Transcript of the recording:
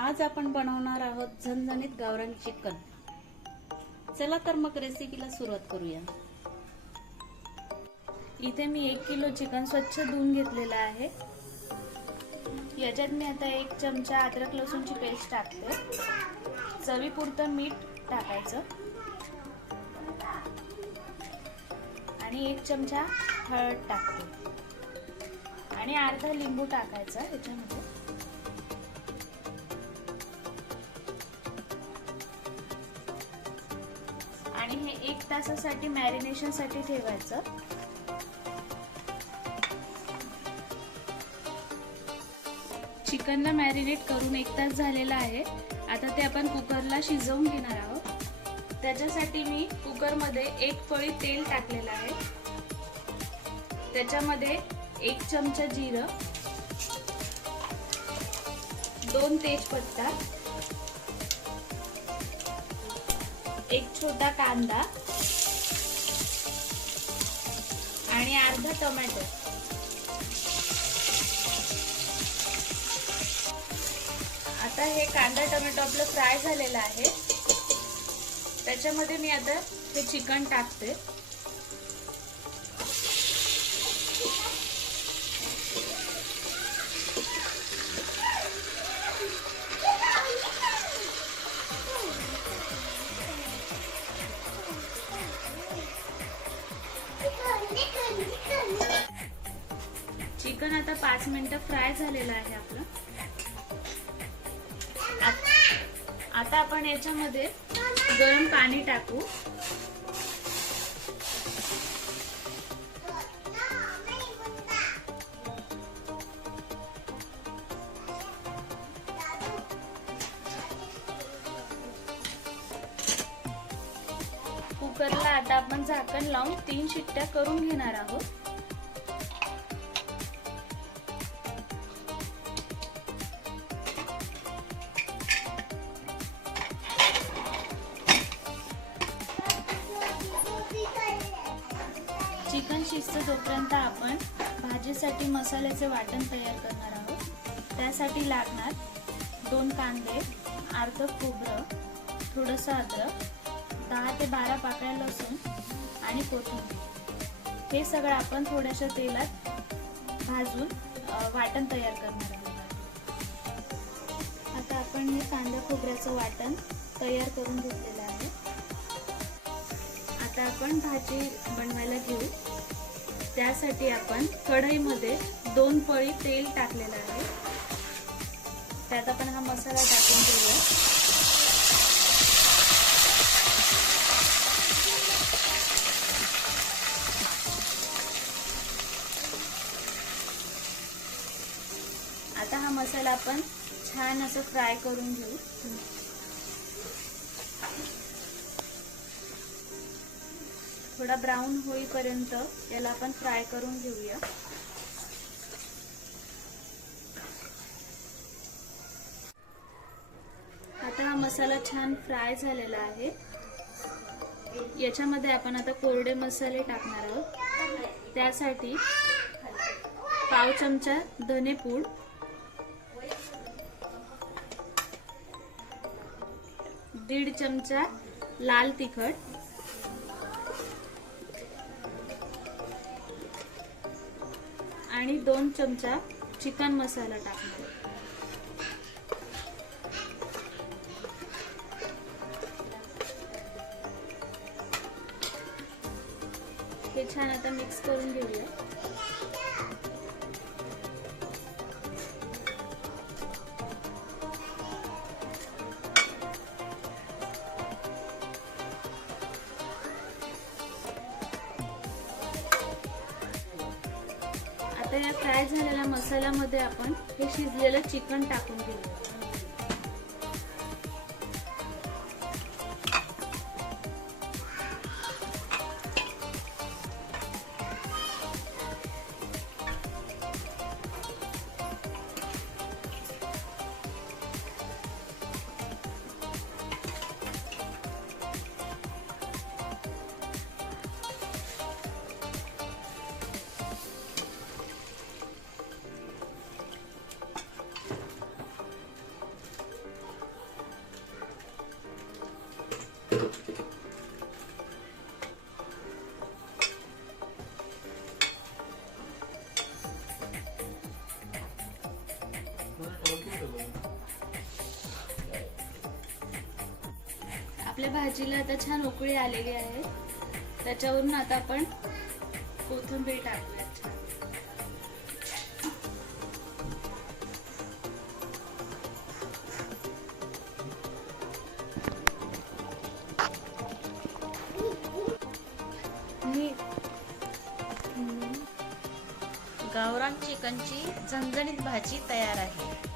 आज आपण बनवणार आहोत झणझणीत गावरान चिकन। चला तर मग रेसिपीला सुरुवात करूया। इथे मी 1 किलो चिकन स्वच्छ धुवून घेतलेला आहे। याच्यात मी आता 1 चमचा अद्रक लसूणची पेस्ट टाकते। चवीपुरतं मीठ टाकायचं आणि 1 चमचा हळद टाकते आणि अर्धा लिंबू टाकायचा याच्यामध्ये। आणि हे 1 तासासाठी मॅरिनेशन साठी ठेवायचं। चिकनला मॅरिनेट करून 1 तास झालेला आहे। आता ते आपण कुकरला शिजवून घेणार आहोत। त्याच्यासाठी मी कुकरमध्ये 1 पळी तेल टाकलेलं आहे। त्याच्यामध्ये 1 चमचा जिरं, 2 तेजपत्ता, 1 छोटा कांदा आणि अर्धा टोमॅटो। आता हे कांदा टोमॅटो आपलं फ्राय झालेलं आहे। त्याच्यामध्ये मी आता हे चिकन टाकते। चिकन आता 5 मिनिटं फ्राय झालेलं आहे आपलं। आता आपण याच्यामध्ये गरम पाणी टाकू। कुकरला आता आपण झाकण लावून 3 शिट्ट्या करून घेणार आहोत। चिकन शिजतं तोपर्यंत आपण भाजीसाठी मसाल्याचे वाटण तयार करणार आहोत। त्यासाठी लागणार 2 कांदे, अर्ध खोबरं, थोडंसं अद्रक, 10 ते 12 पाकळ्या लसूण आणि कोथिंबीर। हे सगळं आपण थोड्याशा तेलात भाजून वाटण तयार करणार आहोत। आता आपण हे कांदा खोबऱ्याचं वाटण तयार करून घेतलेलं आहे। आता आपण भाजी बनवायला घेऊ। त्यासाठी आपण कढईमध्ये 2 पळी तेल टाकलेलं आहे। त्यात आपण हा मसाला टाकून घेऊया। आता हा मसाला आपण छान असं फ्राय करून घेऊ। थोडा ब्राऊन होईपर्यंत याला आपण फ्राय करून घेऊया। आता हा मसाला छान फ्राय झालेला आहे। याच्यामध्ये आपण आता कोरडे मसाले टाकणार आहोत। त्यासाठी पाव चमचा धनेपूड, 1.5 चमचा लाल तिखट, आणि 2 चमचा चिकन मसाला टाकणार। हे छान आता मिक्स करून घेऊया। आता या फ्राय झालेल्या मसाल्यामध्ये आपण हे शिजलेलं चिकन टाकून घेऊया। आपल्या भाजीला आता छान उकळी आलेली आहे. त्याच्यावरून आता आपण कोथिंबीर टाकूयात. गावरान चिकनची झणझणीत भाजी तयार आहे.